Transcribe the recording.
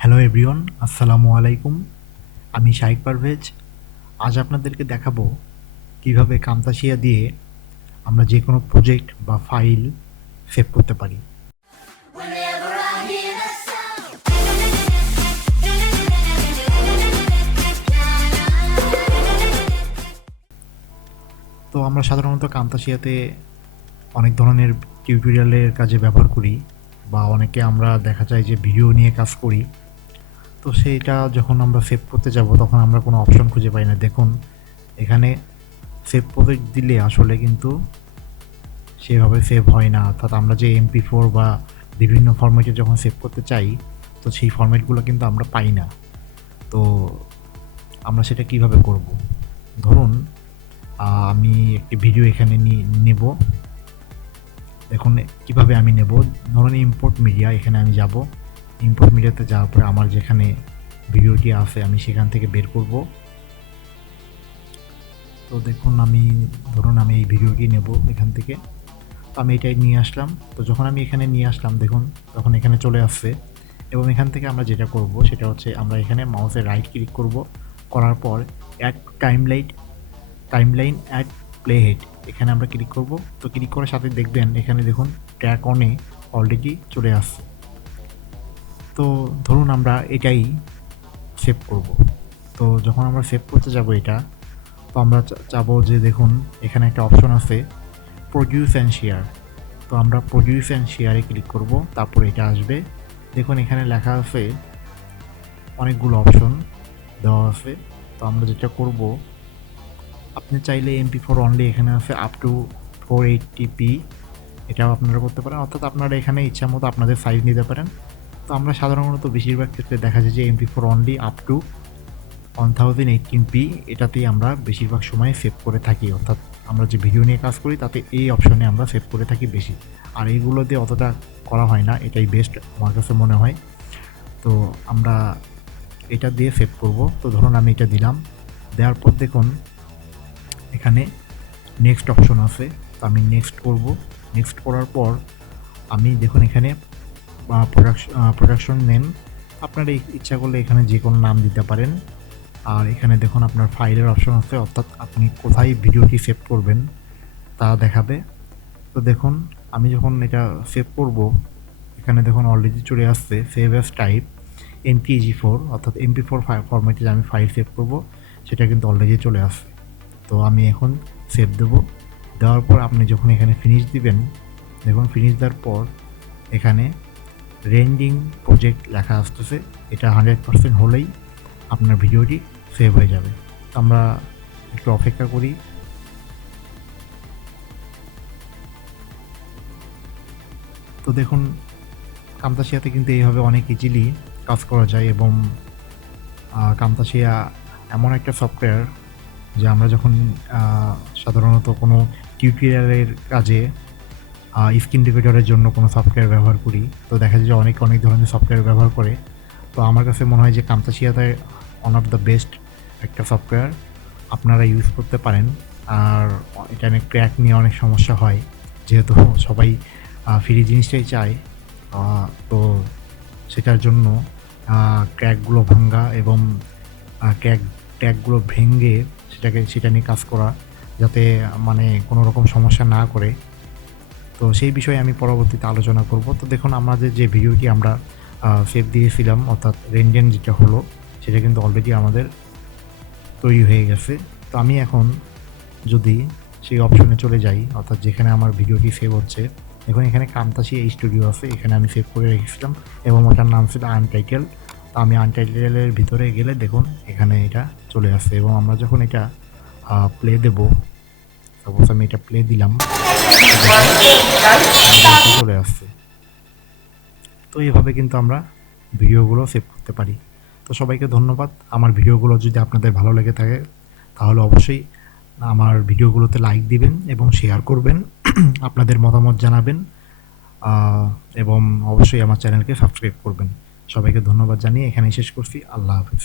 Hello everyone, আসসালামু আলাইকুম। আমি শাইক পারভেজ। আজ আপনাদেরকে দেখাবো কিভাবে কামতাশিয়া দিয়ে আমরা যে কোনো প্রজেক্ট বা ফাইল সেভ করতে পারি। Whenever I hear the sound. তো আমরা সাধারণত কামতাশিয়াতে অনেক ধরনের টিউটোরিয়ালের কাজে ব্যবহার করি, বা অনেকে আমরা দেখা যায় যে ভিডিও নিয়ে কাজ করি। তো সেইটা যখন আমরা সেভ করতে যাব তখন আমরা কোনো অপশন খুঁজে পাই না। দেখুন, এখানে সেভ প্রজেক্ট দিলে আসলে কিন্তু সেভাবে সেভ হয় না। অর্থাৎ আমরা যে MP4 বা বিভিন্ন ফরম্যাটে যখন সেভ করতে চাই, তো সেই ফরম্যাটগুলো কিন্তু আমরা পাই না। তো আমরা সেটা কিভাবে করব? ধরুন আমি একটি ভিডিও এখানে নেব। দেখুন কিভাবে আমি নেব। ধরুন ইম্পোর্ট মিডিয়া, এখানে আমি যাব। ইম্পোর্ট মিডিয়াতে যাওয়ার পরে আমার যেখানে ভিডিওটি আছে আমি সেখান থেকে বের করব। তো দেখুন ধরুন আমি এই ভিডিওটি নেব এখান থেকে। তো আমি এটাই নিয়ে আসলাম। তো যখন আমি এখানে নিয়ে আসলাম, দেখুন তখন এখানে চলে আসছে। এবং এখান থেকে আমরা যেটা করব সেটা হচ্ছে আমরা এখানে মাউসের রাইট ক্লিক করব। করার পর add timeline add play head, এখানে আমরা ক্লিক করব। তো ক্লিক করার সাথে দেখবেন এখানে দেখুন ট্র্যাক অনে অলরেডি চলে আসছে। তো ধরুন আমরা এটাই সেভ করব। তো যখন আমরা সেভ করতে যাব এটা, তো আমরা চাবো যে দেখুন এখানে একটা অপশন আছে প্রডিউস অ্যান্ড শেয়ার। তো আমরা প্রডিউস অ্যান্ড শেয়ারে ক্লিক করব। তারপর এটা আসবে। দেখুন এখানে লেখা আছে, অনেকগুলো অপশন দেওয়া আছে। তো আমরা যেটা করব, আপনি চাইলে MP4 অনলি এখানে আছে আপ টু 480p, এটাও আপনারা করতে পারেন। অর্থাৎ আপনারা এখানে ইচ্ছা মতো আপনাদের সাইজ নিতে পারেন। তো আমরা সাধারণত বেশিরভাগ ক্ষেত্রে দেখা যায় যে MP4 only up to 1018p, এটাতেই আমরা বেশিরভাগ সময় সেভ করে থাকি। অর্থাৎ আমরা যে ভিডিও নিয়ে কাজ করি তাতে এই অপশনে আমরা সেভ করে থাকি বেশি। আর এইগুলো দিয়ে অতটা করা হয় না, এটাই বেস্ট আমার কাছে মনে হয়। তো আমরা এটা দিয়ে সেভ করব। তো ধরুন আমি এটা দিলাম। দেওয়ার পর দেখুন এখানে নেক্সট অপশন আছে। তো আমি নেক্সট করব। নেক্সট করার পর আমি দেখুন এখানে প্রোডাকশন নেম, আপনারা ইচ্ছা করলে এখানে যে কোনো নাম দিতে পারেন। আর এখানে দেখুন আপনার ফাইলের অপশন আছে, অর্থাৎ আপনি কোথায় ভিডিওটি সেভ করবেন তা দেখাবে। তো দেখুন আমি যখন এটা সেভ করব, এখানে দেখুন অলরেডি চলে আসছে সেভ অ্যাজ টাইপ MPEG4, অর্থাৎ MP4 ফরম্যাটে আমি ফাইল সেভ করব সেটা কিন্তু অলরেডি চলে আসছে। তো আমি এখন সেভ দেব। দেওয়ার পর আপনি যখন এখানে ফিনিশ দিবেন, দেখুন ফিনিশ দেওয়ার পর এখানে রেন্ডিং প্রজেক্ট লেখা আসতেছে। এটা 100% হলেই আপনার ভিডিওটি সেভ হয়ে যাবে। তো আমরা একটু অপেক্ষা করি। তো দেখুন কামতাশিয়াতে কিন্তু এইভাবে অনেক ইজিলি কাজ করা যায়। এবং কামতাশিয়া এমন একটা সফটওয়্যার যে আমরা যখন সাধারণত কোনো টিউটোরিয়ালের কাজে স্ক্রিন রেকর্ডারের জন্য কোনো সফটওয়্যার ব্যবহার করি, তো দেখা যায় যে অনেক ধরনের সফটওয়্যার ব্যবহার করে। তো আমার কাছে মনে হয় যে কামতাশিয়াতে ওয়ান অফ দ্য বেস্ট একটা সফটওয়্যার, আপনারা ইউজ করতে পারেন। আর এটা নিয়ে ক্র্যাক নিয়ে অনেক সমস্যা হয়, যেহেতু সবাই ফ্রি জিনিসটাই চায়। তো সেটার জন্য ক্র্যাকগুলো ভাঙ্গা এবং ট্র্যাকগুলো ভেঙে সেটা নিয়ে কাজ করা, যাতে মানে কোনো রকম সমস্যা না করে। তো সেই বিষয়ে আমি পরবর্তীতে আলোচনা করব। তো দেখুন আমাদের যে ভিডিওটি আমরা সেভ দিয়েছিলাম, অর্থাৎ রেন্ডেন যেটা হলো, সেটা কিন্তু অলরেডি আমাদের তৈরি হয়ে গেছে। তো আমি এখন যদি সেই অপশনে চলে যাই, অর্থাৎ যেখানে আমার ভিডিওটি সেভ হচ্ছে, দেখুন এখানে কামতাশি এই স্টুডিও আছে, এখানে আমি সেভ করে রেখেছিলাম এবং ওটার নাম ছিল আনটাইটেল। তো আমি আনটাইটেলের ভিতরে গেলে দেখুন এখানে এটা চলে আসছে। এবং আমরা যখন এটা প্লে দেব, সাপোজ আমি এটা প্লে দিলাম, চলে আসছে। তো এইভাবে কিন্তু আমরা ভিডিওগুলো সেভ করতে পারি। তো সবাইকে ধন্যবাদ। আমার ভিডিওগুলো যদি আপনাদের ভালো লেগে থাকে তাহলে অবশ্যই আমার ভিডিওগুলোতে লাইক দিবেন এবং শেয়ার করবেন, আপনাদের মতামত জানাবেন, এবং অবশ্যই আমার চ্যানেলকে সাবস্ক্রাইব করবেন। সবাইকে ধন্যবাদ জানিয়ে এখানেই শেষ করছি। আল্লাহ হাফিজ।